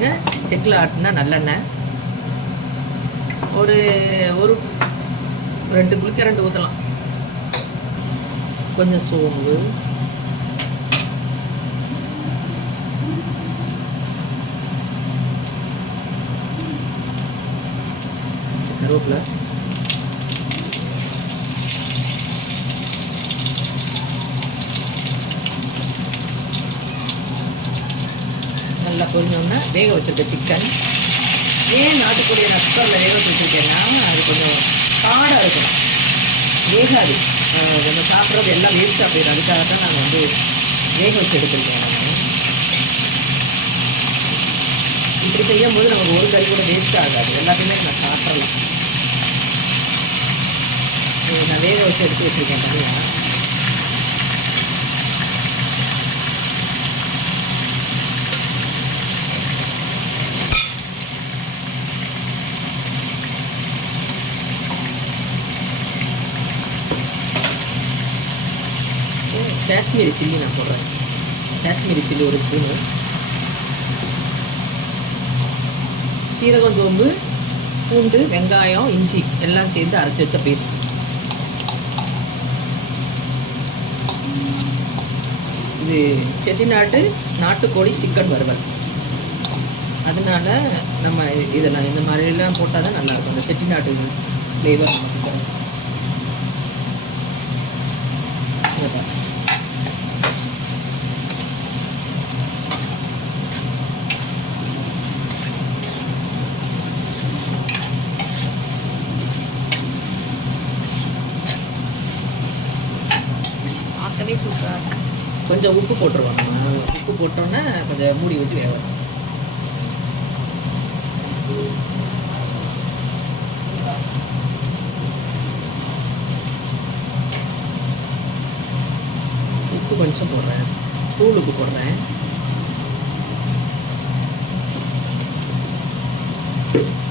பாருங்கள் செக்கில் ஆட்டினா நல்லெண்ணெய். ஒரு ஒரு ரெண்டு குளிக்க ரெண்டு ஊற்றலாம் கொஞ்சம் சோம்பு. கருவேப்பிலை. நல்லா பொரிஞ்சோன்னா வேக வச்சிருக்க சிக்கன் ஏன் நாட்டுக்கோழியை நான் குக்கரில் வேக வச்சு வச்சுருக்கேன்னா அது கொஞ்சம் காடாக இருக்கும் வேகாது. நம்ம சாப்பிட்றது எல்லாம் வேஸ்ட்டாக போயிடும். அதுக்காக தான் நாங்கள் வந்து வேக வச்சு எடுத்துருக்கோம் இப்படி செய்யும் போது நமக்கு ஒரு கறி கூட வேஸ்ட் ஆகாது. எல்லாத்தையுமே நான் சாப்பிட்றலாம் நான் வேக வச்சு எடுத்து வச்சுருக்கேன் தனியாக காஷ்மீரி சில்லி நான் போடுறேன். காஷ்மீரி சில்லி ஒரு ஸ்பூனு சீரகம் சோம்பு பூண்டு வெங்காயம் இஞ்சி எல்லாம் சேர்ந்து அரைச்சி வச்ச பேஸ்ட் இது செட்டிநாட்டு நாட்டுக்கோழி சிக்கன் வறுவல். அதனால நம்ம இதை நான் இந்த மாதிரிலாம் போட்டால் தான் நல்லாயிருக்கும். இந்த செட்டிநாட்டு ஃப்ளேவர் சூப்பராக இருக்கு கொஞ்சம் உப்பு போட்டுருவாங்க. உப்பு போட்டோன்னே கொஞ்சம் மூடி வச்சு வேக உப்பு கொஞ்சம் போடுறேன். தூள் உப்பு போடுறேன். you.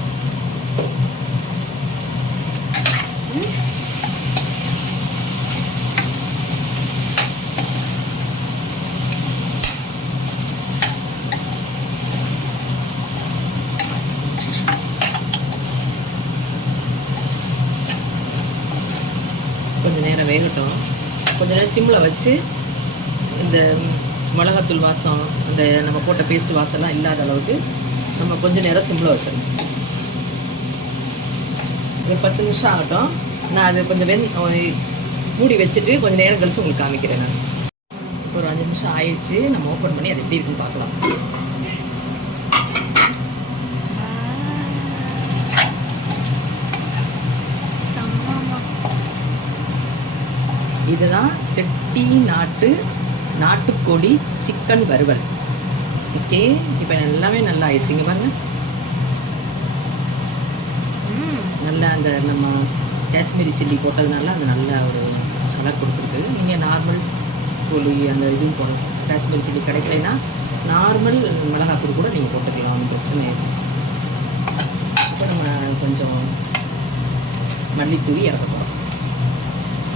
நேரம் வேகட்டும். கொஞ்ச நேரம் சிம்மில் வச்சு இந்த மிளகாத்தூள் வாசம் இந்த நம்ம போட்ட பேஸ்ட் வாசம்லாம் இல்லாத அளவுக்கு நம்ம கொஞ்ச நேரம் சிம்மில் வச்சிடணும். ஒரு பத்து நிமிஷம் ஆகட்டும். நான் அது கொஞ்சம் வெந் மூடி வச்சுட்டு கொஞ்சம் நேரம் கழித்து உங்களுக்கு காமிக்கிறேன் நான். ஒரு அஞ்சு நிமிஷம் ஆயிடுச்சு. நம்ம ஓப்பன் பண்ணி அது எப்படி இருக்குன்னு பார்க்கலாம். இதுதான் செட்டி நாட்டு நாட்டுக்கோழி சிக்கன் வறுவல். ஓகே இப்போ எல்லாமே நல்லா ஆயிடுச்சு இங்கே நல்லா அந்த நம்ம காஷ்மீரி சில்லி போட்டதுனால அது நல்ல ஒரு கலர் கொடுத்துருக்கு. நீங்கள் நார்மல் கோழி அந்த இதுவும் போடலாம். காஷ்மீரி சில்லி கிடைக்கலைன்னா நார்மல் மிளகாத்தூள் கூட நீங்கள் போட்டுக்கலாம். ஒன்றும் பிரச்சனை இல்லை. இப்போ நம்ம கொஞ்சம் மல்லித்தூவி இறக்க போகிறோம் சிக்கி சிக்கி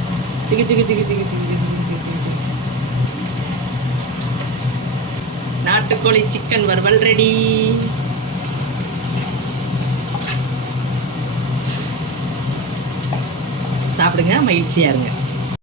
சிக்கி சிக்கி சிக்கி சிக்கி சிக்கி சிக்கி சிக்கி சிக்கி நாட்டுக்கோழி சிக்கன் வறுவல் ரெடி சாப்பிடுங்க மகிழ்ச்சியாக இருங்க.